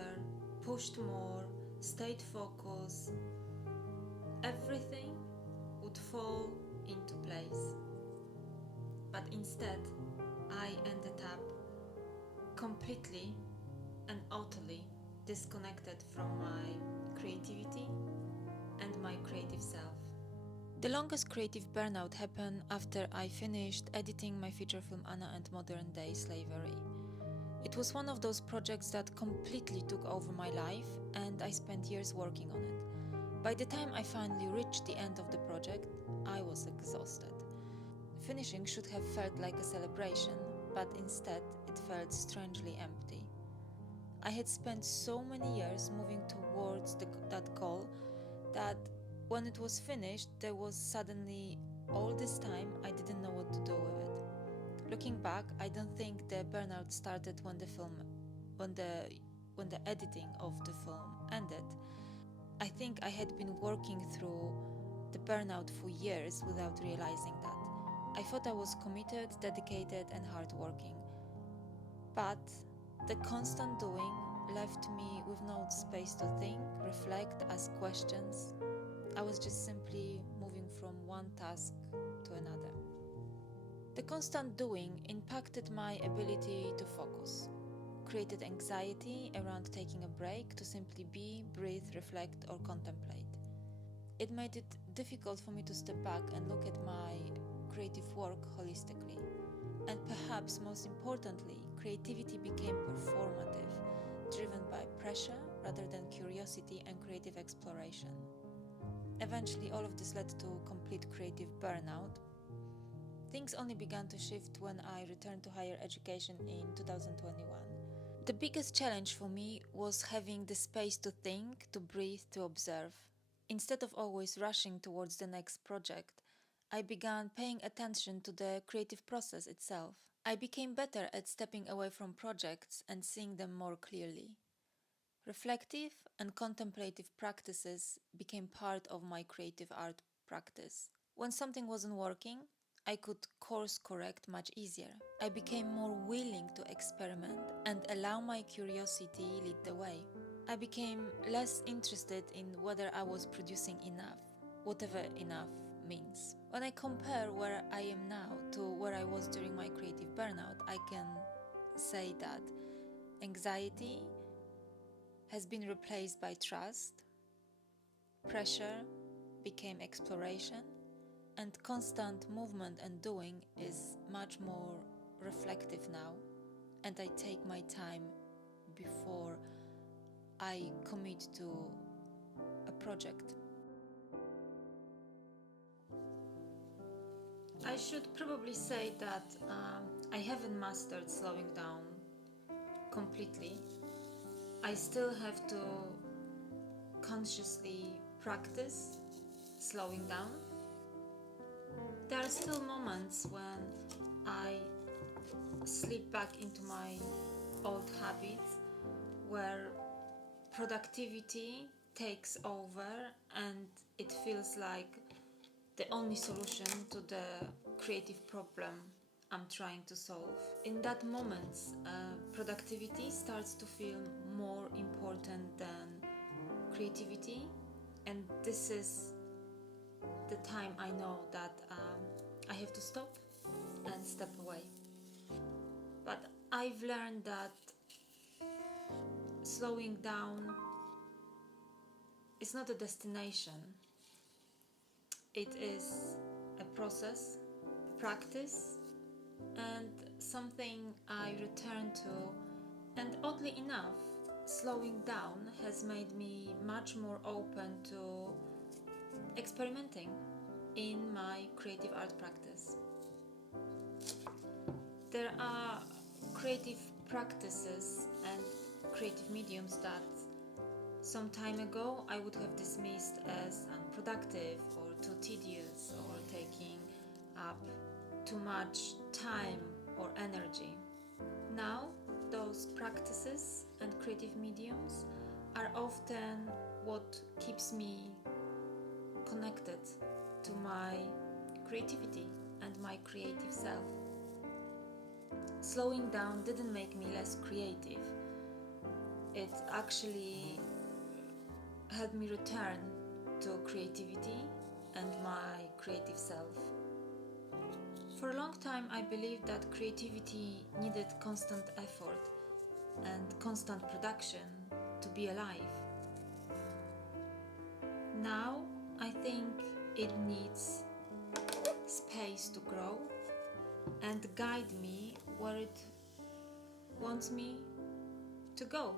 harder, pushed more, stayed focused, everything would fall into place. But instead, I ended up completely and utterly disconnected from my creativity and my creative self. The longest creative burnout happened after I finished editing my feature film Anna and Modern Day Slavery. It was one of those projects that completely took over my life, and I spent years working on it. By the time I finally reached the end of the project, I was exhausted. Finishing should have felt like a celebration, but instead it felt strangely empty. I had spent so many years moving towards that goal that when it was finished, there was suddenly all this time I didn't know what to do with it. Looking back, I don't think the burnout started when the editing of the film ended. I think I had been working through the burnout for years without realizing that. I thought I was committed, dedicated, and hardworking. But the constant doing left me with no space to think, reflect, ask questions. I was just simply moving from one task to another. The constant doing impacted my ability to focus, created anxiety around taking a break to simply be, breathe, reflect, or contemplate. It made it difficult for me to step back and look at my creative work holistically. And perhaps most importantly, creativity became performative, driven by pressure rather than curiosity and creative exploration. Eventually, all of this led to complete creative burnout. Things only began to shift when I returned to higher education in 2021. The biggest challenge for me was having the space to think, to breathe, to observe. Instead of always rushing towards the next project, I began paying attention to the creative process itself. I became better at stepping away from projects and seeing them more clearly. Reflective and contemplative practices became part of my creative art practice. When something wasn't working, I could course correct much easier. I became more willing to experiment and allow my curiosity lead the way. I became less interested in whether I was producing enough, whatever enough means. When I compare where I am now to where I was during my creative burnout, I can say that anxiety has been replaced by trust, pressure became exploration, and constant movement and doing is much more reflective now, and I take my time before I commit to a project. I should probably say that I haven't mastered slowing down completely. I still have to consciously practice slowing down. There are still moments when I slip back into my old habits where productivity takes over and it feels like the only solution to the creative problem I'm trying to solve. In that moment, productivity starts to feel more important than creativity, and this is the time I know that I have to stop and step away. But I've learned that slowing down is not a destination. It is a process, a practice, and something I return to. And oddly enough, slowing down has made me much more open to experimenting in my creative art practice. There are creative practices and creative mediums that some time ago I would have dismissed as unproductive or too tedious or taking up too much time or energy. Now, those practices and creative mediums are often what keeps me connected to my creativity and my creative self. Slowing down didn't make me less creative. It actually helped me return to creativity and my creative self. For a long time, I believed that creativity needed constant effort and constant production to be alive. Now, I think it needs space to grow and guide me where it wants me to go.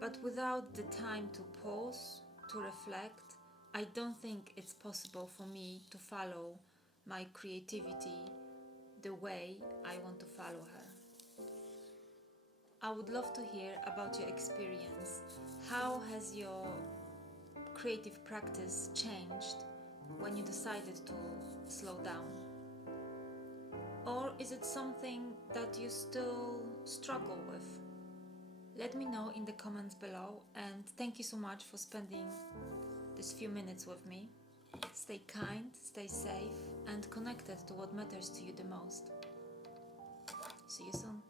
But without the time to pause, to reflect, I don't think it's possible for me to follow my creativity the way I want to follow her. I would love to hear about your experience. How has your creative practice changed when you decided to slow down? Or is it something that you still struggle with? Let me know in the comments below, and thank you so much for spending these few minutes with me. Stay kind, stay safe, and connected to what matters to you the most. See you soon.